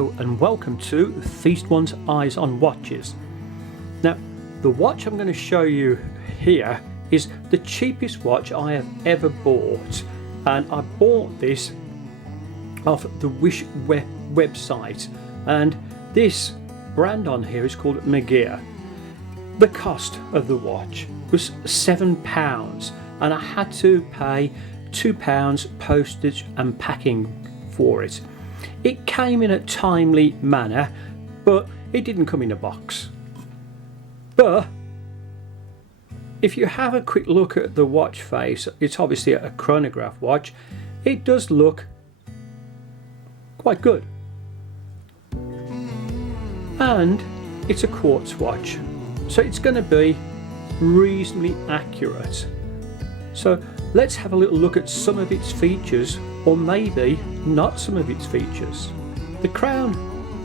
Hello and welcome to Feast One's Eyes on Watches. Now, the watch I'm going to show you here is the cheapest watch I have ever bought, and I bought this off the Wish website, and this brand on here is called Megir. The cost of the watch was £7 and I had to pay £2 postage and packing for it. It came in a timely manner, but it didn't come in a box. But if you have a quick look at the watch face, it's obviously a chronograph watch. It does look quite good. And it's a quartz watch, so it's going to be reasonably accurate. So let's have a little look at some of its features, or maybe not some of its features. The crown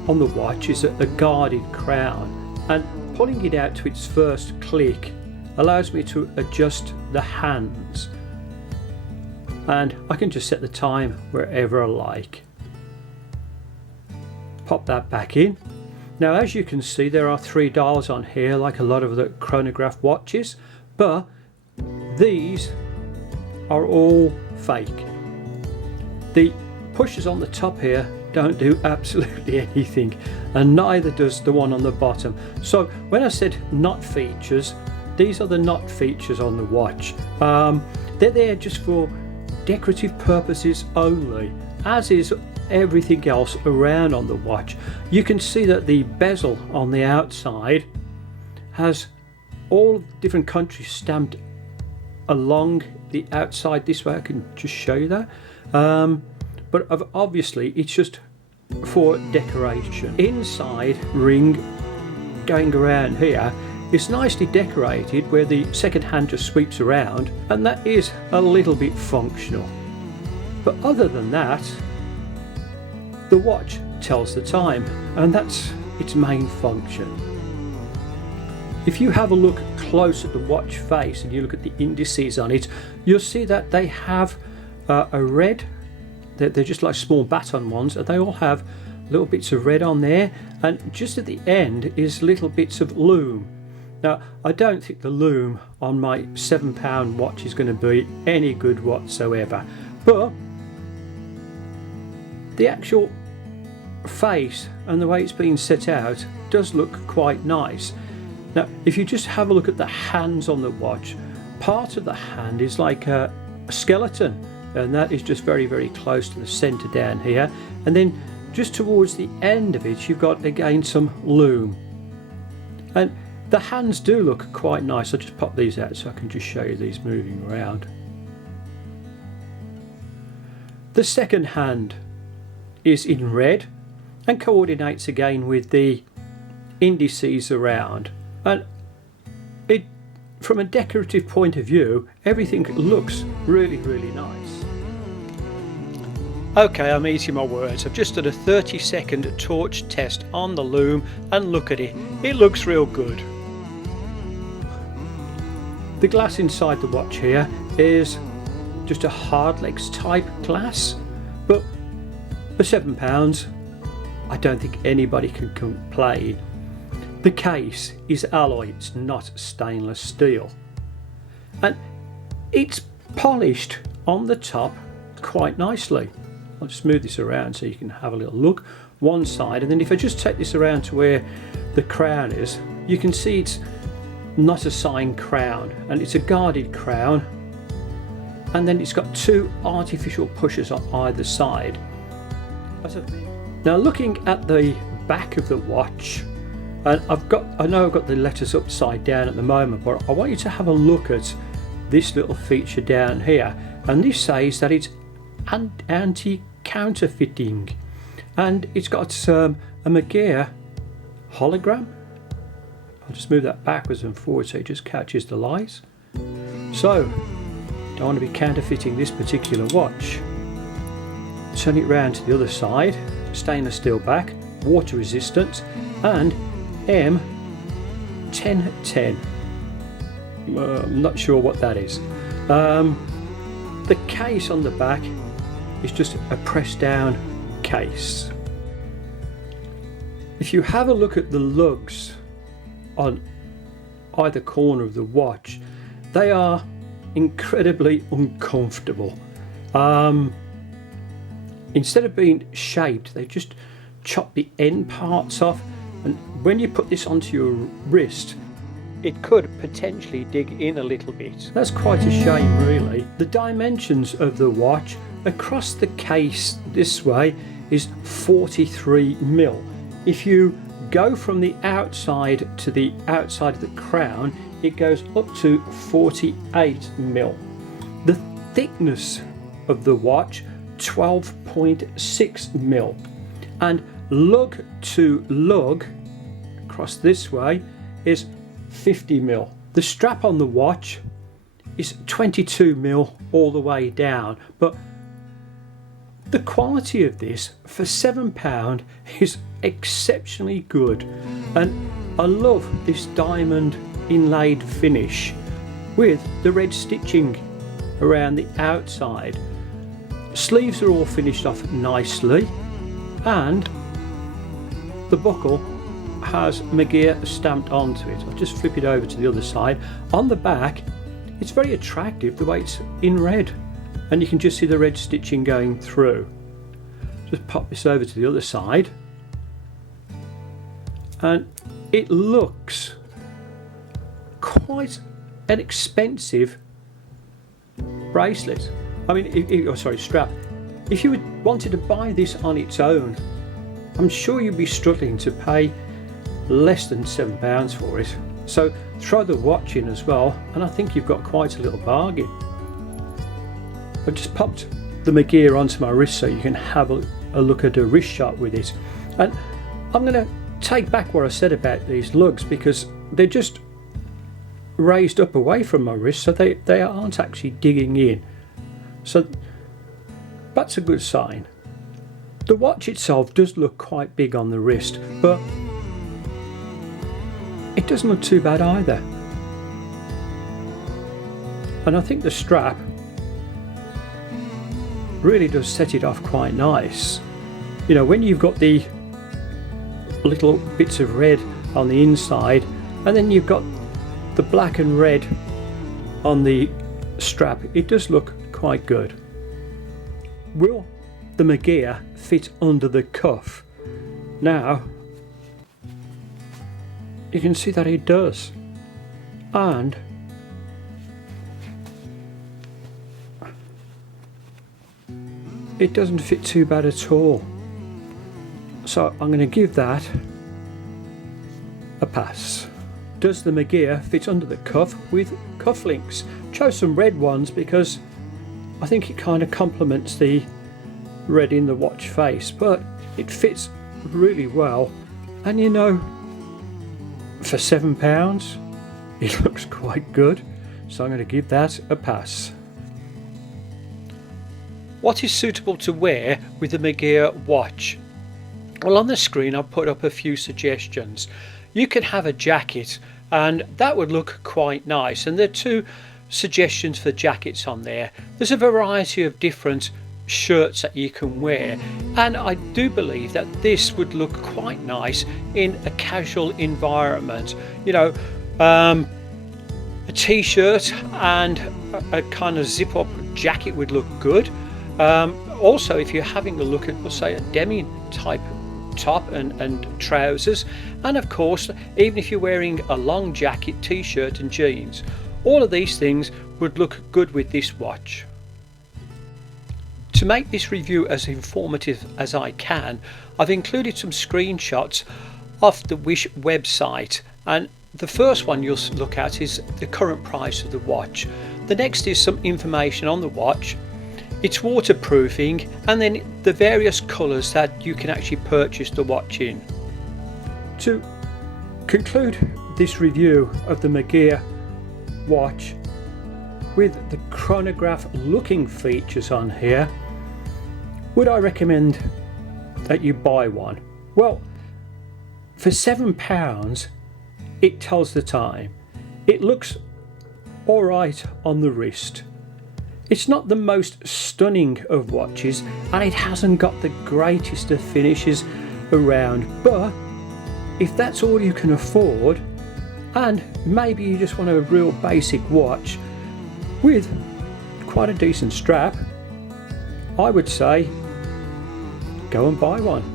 on the watch is a guarded crown, and pulling it out to its first click allows me to adjust the hands, and I can just set the time wherever I like. Pop that back in. Now, as you can see, there are 3 dials on here like a lot of the chronograph watches, but these are all fake. The pushers on the top here don't do absolutely anything, and neither does the one on the bottom. So when I said not features, these are the not features on the watch. They're there just for decorative purposes only, as is everything else around on the watch. You can see that the bezel on the outside has all different countries stamped along the outside this way. I can just show you that, but obviously it's just for decoration. Inside ring going around here is nicely decorated, where the second hand just sweeps around, and that is a little bit functional. But other than that, the watch tells the time, and that's its main function. If you have a look close at the watch face and you look at the indices on it, you'll see that they have a red, they're just like small baton ones, and they all have little bits of red on there, and just at the end is little bits of lume. Now, I don't think the lume on my £7 watch is going to be any good whatsoever, but the actual face and the way it's been set out does look quite nice. Now, if you just have a look at the hands on the watch, part of the hand is like a skeleton, and that is just very, very close to the centre down here, and then just towards the end of it you've got again some lume, and the hands do look quite nice. I'll just pop these out so I can just show you these moving around. The second hand is in red and coordinates again with the indices around, and it, from a decorative point of view, everything looks really, really nice. Okay, I'm eating my words. I've just done a 30-second torch test on the lume, and look at it, it looks real good. The glass inside the watch here is just a hardlex type glass, but for £7 I don't think anybody can complain. The case is alloy, it's not stainless steel, and it's polished on the top quite nicely. I'll just move this around so you can have a little look one side, and then if I just take this around to where the crown is, you can see it's not a signed crown, and it's a guarded crown, and then it's got 2 artificial pushers on either side. Now, looking at the back of the watch, and I know I've got the letters upside down at the moment, but I want you to have a look at this little feature down here, and this says that it's anti-counterfeiting, and it's got a Megir hologram. I'll just move that backwards and forward so it just catches the light. So, don't want to be counterfeiting this particular watch. Turn it round to the other side. Stainless steel back, water resistant, and M1010. I'm not sure what that is. The case on the back is just a pressed down case. If you have a look at the lugs on either corner of the watch, they are incredibly uncomfortable. Instead of being shaped, they just chop the end parts off, and when you put this onto your wrist, it could potentially dig in a little bit. That's quite a shame, really. The dimensions of the watch across the case this way is 43mm. If you go from the outside to the outside of the crown, it goes up to 48mm. The thickness of the watch, 12.6mm, and lug to lug across this way is 50mm. The strap on the watch is 22mm all the way down, but the quality of this for £7 is exceptionally good, and I love this diamond inlaid finish with the red stitching around the outside. Sleeves are all finished off nicely, and the buckle has Megir stamped onto it. I'll just flip it over to the other side. On the back, it's very attractive the way it's in red, and you can just see the red stitching going through. Just pop this over to the other side, and it looks quite an expensive bracelet. I mean, strap. If you wanted to buy this on its own, I'm sure you'd be struggling to pay less than £7 for it. So throw the watch in as well, and I think you've got quite a little bargain. I've just popped the Megir onto my wrist so you can have a look at a wrist shot with it. And I'm going to take back what I said about these lugs, because they're just raised up away from my wrist, so they aren't actually digging in. So that's a good sign. The watch itself does look quite big on the wrist, but it doesn't look too bad either. And I think the strap really does set it off quite nice. You know, when you've got the little bits of red on the inside, and then you've got the black and red on the strap, it does look quite good. Will the Megir fit under the cuff? Now you can see that it does, and it doesn't fit too bad at all. So I'm going to give that a pass. Does the Megir fit under the cuff with cufflinks? Chose some red ones because I think it kind of complements the red in the watch face, but it fits really well, and you know, for £7 it looks quite good, so I'm going to give that a pass. What is suitable to wear with the Megir watch? Well, on the screen I've put up a few suggestions. You can have a jacket, and that would look quite nice, and there are two suggestions for jackets on there. There's a variety of different shirts that you can wear, and I do believe that this would look quite nice in a casual environment. You know, a t-shirt and a kind of zip-up jacket would look good. Also, if you're having a look at, we'll say, a denim type top and trousers, and of course even if you're wearing a long jacket, t-shirt and jeans, all of these things would look good with this watch. To make this review as informative as I can, I've included some screenshots off the Wish website, and the first one you'll look at is the current price of the watch. The next is some information on the watch, its waterproofing, and then the various colours that you can actually purchase the watch in. To conclude this review of the Megir watch with the chronograph looking features on here, would I recommend that you buy one? Well, for £7 it tells the time. It looks alright on the wrist. It's not the most stunning of watches, and it hasn't got the greatest of finishes around, but if that's all you can afford, and maybe you just want a real basic watch with quite a decent strap, I would say go and buy one.